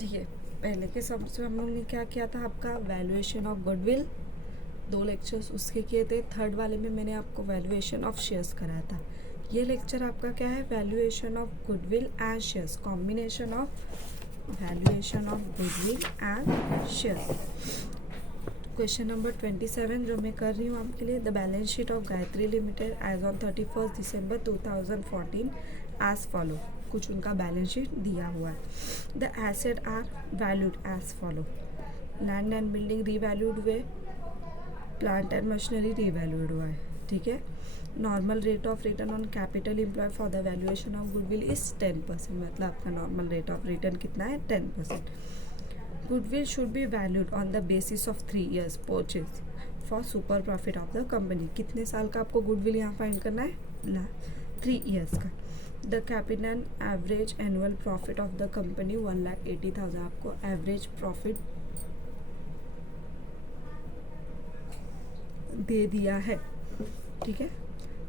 ठीक है, पहले के सबसे हम लोग ने क्या किया था, आपका वैल्यूएशन ऑफ गुडविल 2 लेक्चर्स उसके किए थे। थर्ड वाले में मैंने आपको वैल्यूएशन ऑफ शेयर्स कराया था। ये लेक्चर आपका क्या है, valuation of goodwill and shares, combination of valuation of goodwill and shares. Question number 27 जो मैं कर रही हूँ आपके लिए, the balance sheet of Gayatri limited as on 31 December 2014 as follow. कुछ उनका बैलेंस शीट दिया हुआ है। The asset are valued as follow, land and building revalued हुए, प्लांट एंड मशीनरी रीवैल्यूड हुआ है। ठीक है, normal rate of return on capital employ for the valuation of goodwill is 10%, मतलब आपका नॉर्मल रेट ऑफ रिटर्न कितना है, 10%। Goodwill should be valued on the basis of 3 years purchase for super profit of the company। कितने साल का आपको goodwill यहाँ find करना है, 3 years का। The capital average annual profit of the company 1,80,000, आपको एवरेज प्रॉफिट दे दिया है। ठीक है,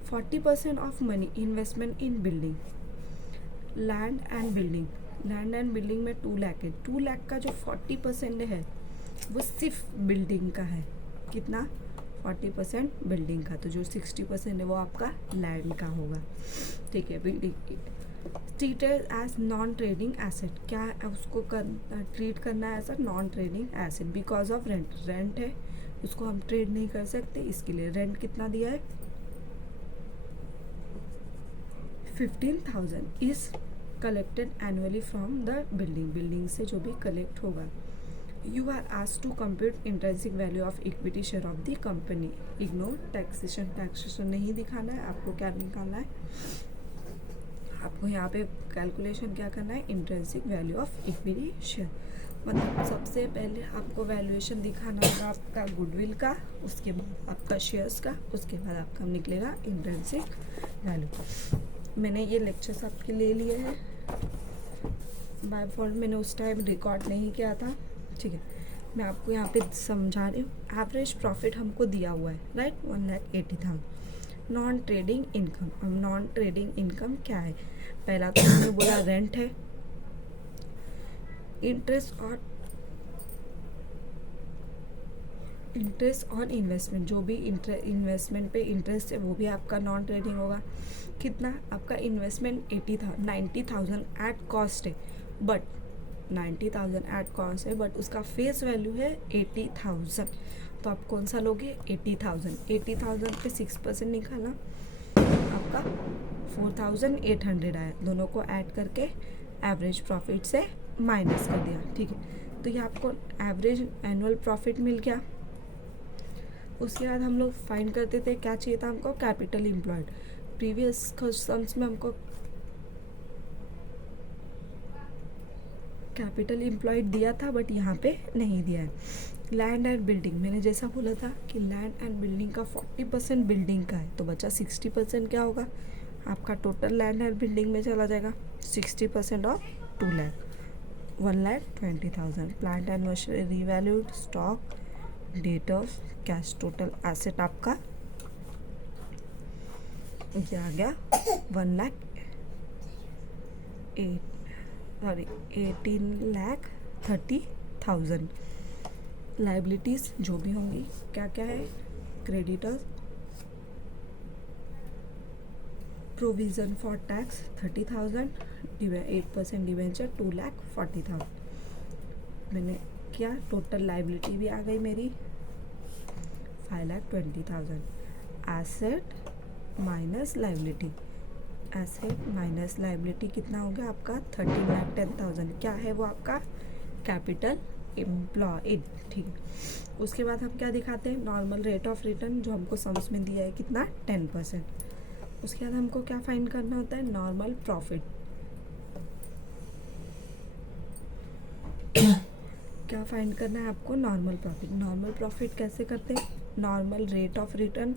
40% of money investment in building, land and building. Land and building में 2 लाख है, 2 लाख का जो 40% है वो सिर्फ बिल्डिंग का है। कितना, 40% बिल्डिंग का, तो जो 60% है वो आपका लैंड का होगा। ठीक है, building treated as non trading asset, क्या उसको ट्रीट करना है as a non trading asset because of rent. Rent है, उसको हम ट्रेड नहीं कर सकते, इसके लिए रेंट कितना दिया है, 15,000 is collected annually from the building. Building से जो भी कलेक्ट होगा। You are asked to compute intrinsic value of equity share of the company. Ignore taxation, taxation नहीं दिखाना है आपको, क्या निकालना है आपको यहाँ पे कैलकुलेशन क्या करना है, intrinsic value of equity share. मतलब सबसे पहले आपको वैल्यूएशन दिखाना होगा आपका गुडविल का, उसके बाद आपका शेयर्स का, उसके बाद आपका निकलेगा इंट्रिंसिक वैल्यू। मैंने ये लेक्चर्स आपके ले लिए हैं बाय फॉल्ट, मैंने उस टाइम रिकॉर्ड नहीं किया था। ठीक है, मैं आपको यहाँ पे समझा रही हूँ। एवरेज प्रॉफिट हमको दिया हुआ है, राइट, 1,80,000। नॉन ट्रेडिंग इनकम, अब नॉन ट्रेडिंग इनकम क्या है, पहला तो हमने बोला रेंट है, इंटरेस्ट ऑन इन्वेस्टमेंट, जो भी इन्वेस्टमेंट पे इंटरेस्ट है वो भी आपका नॉन ट्रेडिंग होगा। कितना, आपका इन्वेस्टमेंट 90,000 एट कॉस्ट है, बट 90,000 एट कॉस्ट है, बट उसका फेस वैल्यू है 80,000। तो आप कौन सा लोगे, 80,000। 80,000 पे 6% निकाला, आपका 4,800 आया। दोनों को ऐड करके एवरेज प्रॉफिट से माइनस कर दिया। ठीक है, तो ये आपको एवरेज एनुअल प्रॉफिट मिल गया। उसके बाद हम लोग फाइंड करते थे, क्या चाहिए था हमको, कैपिटल एम्प्लॉयड। प्रीवियस क्वेश्चंस में हमको कैपिटल एम्प्लॉयड दिया था, बट यहाँ पे नहीं दिया है। लैंड एंड बिल्डिंग, मैंने जैसा बोला था कि लैंड एंड बिल्डिंग का 40% बिल्डिंग का है, तो बचा 60% क्या होगा, आपका टोटल लैंड एंड बिल्डिंग में चला जाएगा। 60% of 2 lakh, 1,20,000। Plant and machinery revalued, stock, debtors, cash, total asset आपका ये आ गया 18,30,000। लाइबिलिटीज़ जो भी होंगी क्या क्या है, creditors, provision for tax 30,000, 8% debenture 2,40,000। मैंने क्या, टोटल लाइबिलिटी भी आ गई मेरी 5,20,000। Asset minus liability, asset minus liability कितना हो गया आपका, 13,10,000। क्या है वो आपका, कैपिटल एम्प्लॉयड। ठीक है, उसके बाद हम क्या दिखाते हैं, नॉर्मल रेट ऑफ रिटर्न, जो हमको समझ में दिया है कितना, 10%। उसके बाद हमको क्या फाइंड करना होता है, नॉर्मल प्रॉफिट। क्या फाइंड करना है आपको, नॉर्मल प्रॉफिट। नॉर्मल प्रॉफिट कैसे करते हैं, normal rate of return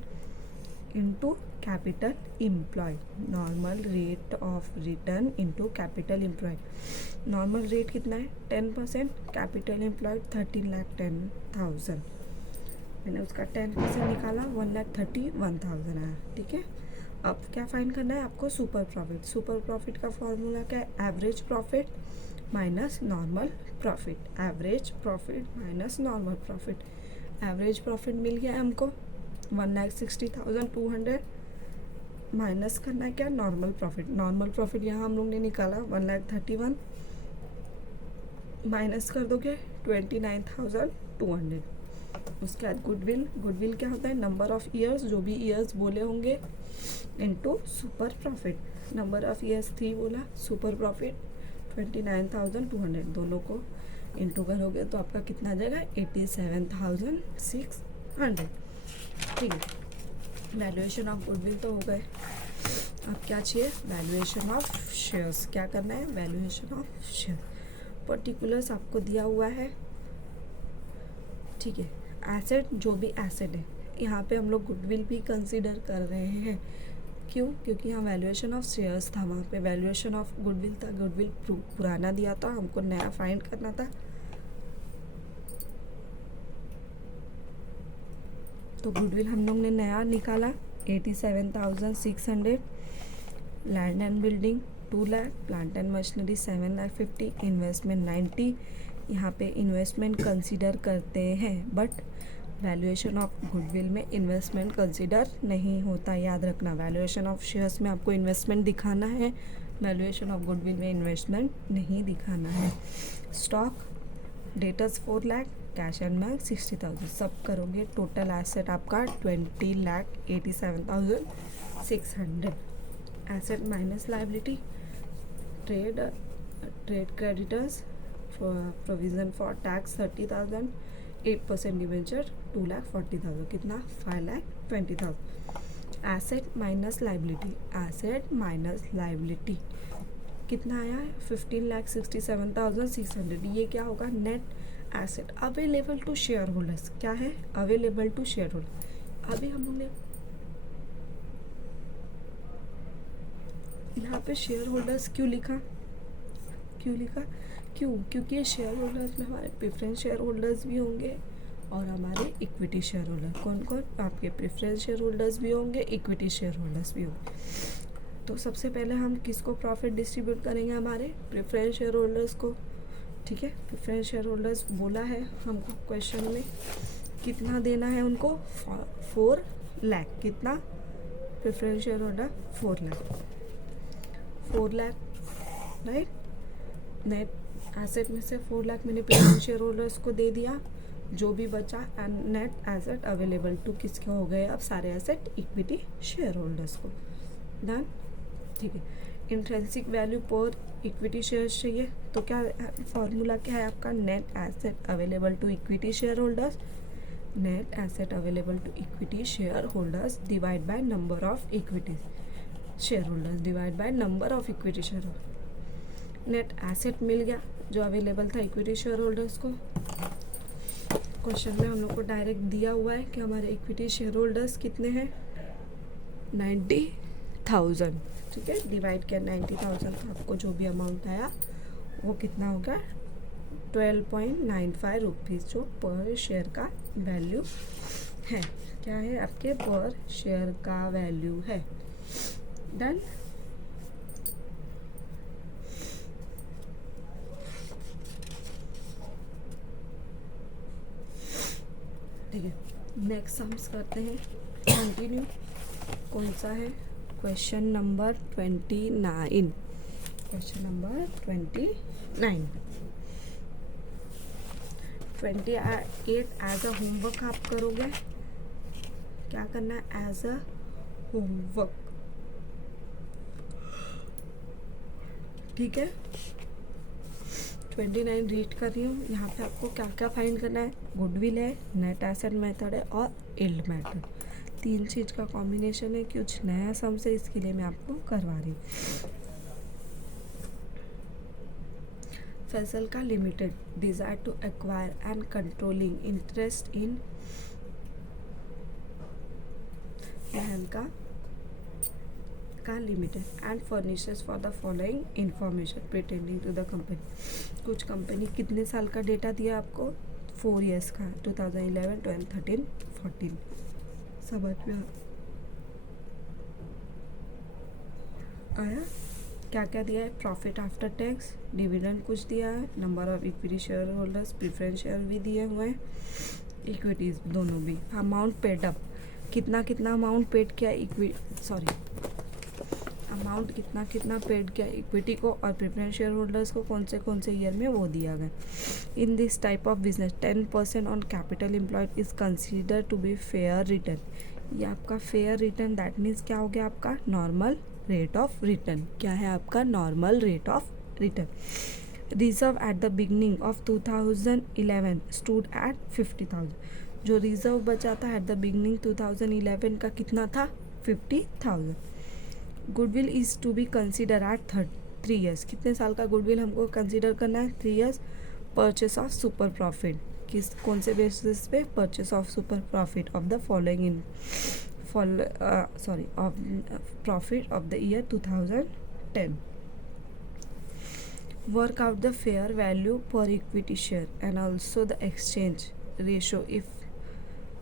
into capital employed, normal rate of return into capital employed. Normal rate कितना है, 10%, कैपिटल एम्प्लॉयड 13,10,000। मैंने उसका 10% निकाला, 1,31,000 आया। ठीक है, अब क्या फाइंड करना है आपको, सुपर प्रॉफिट। सुपर प्रॉफिट का फॉर्मूला क्या है, average profit minus normal profit, average profit minus normal profit. Average profit मिल गया हमको 1,60,200 माइनस करना है क्या, नॉर्मल प्रॉफिट। नॉर्मल प्रॉफिट यहाँ हम लोग ने निकाला 1,31,000 माइनस कर दोगे 29,200। उसके बाद गुडविल, गुडविल क्या होता है, नंबर ऑफ ईयर्स, जो भी ईयर्स बोले होंगे into super profit. Number of years 3 बोला, सुपर प्रॉफिट 29,200, दोनों को इंटू करोगे तो आपका कितना आ जाएगा 87,600। ठीक है, वैल्यूएशन ऑफ गुडविल तो हो गए। अब क्या चाहिए, वैल्यूएशन ऑफ शेयर्स। क्या करना है, वैल्यूएशन ऑफ शेयर। पर्टिकुलर्स आपको दिया हुआ है, ठीक है। एसेट, जो भी एसेट है, यहाँ पे हम लोग गुडविल भी कंसीडर कर रहे हैं। क्यों, क्योंकि यहाँ वैल्यूएशन ऑफ शेयर्स था, वहाँ पे वैल्यूएशन ऑफ गुडविल था। गुडविल पुराना दिया था, हमको नया फाइंड करना था। तो गुडविल हम लोग ने नया निकाला 87,600। Land and building 2 lakh, plant and machinery 7,50,000, investment 90। यहाँ पे इन्वेस्टमेंट कंसीडर करते हैं, बट वैल्यूएशन ऑफ गुडविल में इन्वेस्टमेंट कंसीडर नहीं होता, याद रखना। वैल्यूएशन ऑफ शेयर्स में आपको इन्वेस्टमेंट दिखाना है, वैल्यूएशन ऑफ गुडविल में इन्वेस्टमेंट नहीं दिखाना है। Stock, debtors 4 lakh, cash and bank 60,000, सब करोगे टोटल एसेट आपका 20,87,600। Asset minus liability, trade creditors, provision for tax 30,000, 8% debenture 2,40,000, कितना 5,20,000। Asset minus liability, asset minus liability कितना आया है 15,67,600। ये क्या होगा, net asset available to share holders. क्या है, अवेलेबल टू शेयर होल्डर। अभी हम लोग ने यहाँ पे शेयर होल्डर्स क्यों लिखा, क्योंकि ये शेयर होल्डर्स में हमारे प्रेफरेंस शेयर होल्डर्स भी होंगे और हमारे इक्विटी शेयर होल्डर। कौन कौन, आपके प्रेफरेंस शेयर होल्डर्स भी होंगे, इक्विटी शेयर होल्डर्स भी होंगे। तो सबसे पहले हम किसको प्रॉफिट डिस्ट्रीब्यूट करेंगे, हमारे प्रेफरेंस शेयर होल्डर्स को। ठीक है, प्रेफरेंस शेयर होल्डर्स बोला है हमको क्वेश्चन में, कितना देना है उनको 4 लाख। कितना, preference share holder 4 lakh, right. Net asset में से 4 लाख मैंने प्रेफरेंस शेयर होल्डर्स को दे दिया, जो भी बचा and net asset available to किसके हो गए, अब सारे एसेट इक्विटी शेयर होल्डर्स को। डन, ठीक है। Intrinsic value per equity shares चाहिए, तो क्या फॉर्मूला क्या है आपका, net asset available to equity shareholders, net asset available to equity shareholders divide by number of equity shareholders divide by number of equity shareholder. Net asset मिल गया जो available था equity shareholders को। Question में हम लोग को direct दिया हुआ है कि हमारे इक्विटी शेयर होल्डर्स कितने हैं 90,000। ठीक है, डिवाइड किया 90,000 का, आपको जो भी अमाउंट आया वो कितना होगा 12.95 रुपीज़, जो पर शेयर का वैल्यू है। क्या है, आपके पर शेयर का वैल्यू है। डन, ठीक है। नेक्स्ट सम्स करते हैं, कंटिन्यू। कौन सा है, question number 29। Question number 29। 28 as a homework आप करोगे। क्या करना है, एज अ होमवर्क। ठीक है, 29 रीड कर रही हूँ। यहाँ पे आपको क्या क्या फाइंड करना है, गुडविल है, नेट एसेट मेथड है और यील्ड मेथड। 3 चीज़ का कॉम्बिनेशन है, कुछ नया सम से, इसके लिए मैं आपको करवा रही हूँ। फैसल का limited desire to acquire and controlling interest in का limited and furnishes for the following information pretending to the company. कुछ कंपनी कितने साल का डेटा दिया आपको, 4 ईयर्स का, 2011, 12, 13, 14। समझ में आया। क्या क्या दिया है, प्रॉफिट आफ्टर टैक्स, डिविडेंड कुछ दिया है, number of equity share holders, preference share भी दिए हुए हैं, इक्विटीज दोनों भी, अमाउंट पेड अप, कितना कितना अमाउंट पेड किया अमाउंट कितना कितना पेड किया इक्विटी को और प्रेफरेंस शेयर होल्डर्स को कौन से ईयर में वो दिया गया। In this type of business 10% on capital employed is consider to be fair return. ये आपका फेयर रिटर्न, दैट मीन्स क्या हो गया आपका नॉर्मल रेट ऑफ रिटर्न। क्या है आपका normal rate of return. Reserve at the beginning of 2011 stood at 50,000। जो रिजर्व बचा था एट द बिगनिंग 2011 का कितना था, 50,000। Goodwill is to be consider at 3 years. कितने साल का गुडविल हमको कंसिडर करना है, 3 years. Purchase of super profit, कौन से बेसिस पे, purchase of super profit of the following of profit of the year 2010। Work out the fair value per equity share and also the exchange ratio if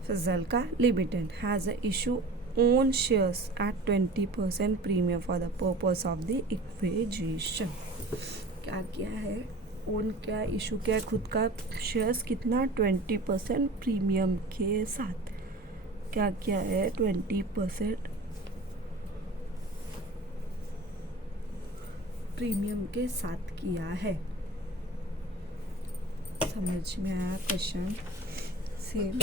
Fazalka Limited has a issue own shares at 20% premium for the purpose of the acquisition। क्या किया है, own क्या issue किया है, खुद का shares कितना, 20% premium के साथ। क्या किया है, 20% प्रीमियम के साथ किया है। समझ में आया क्वेश्चन, सेम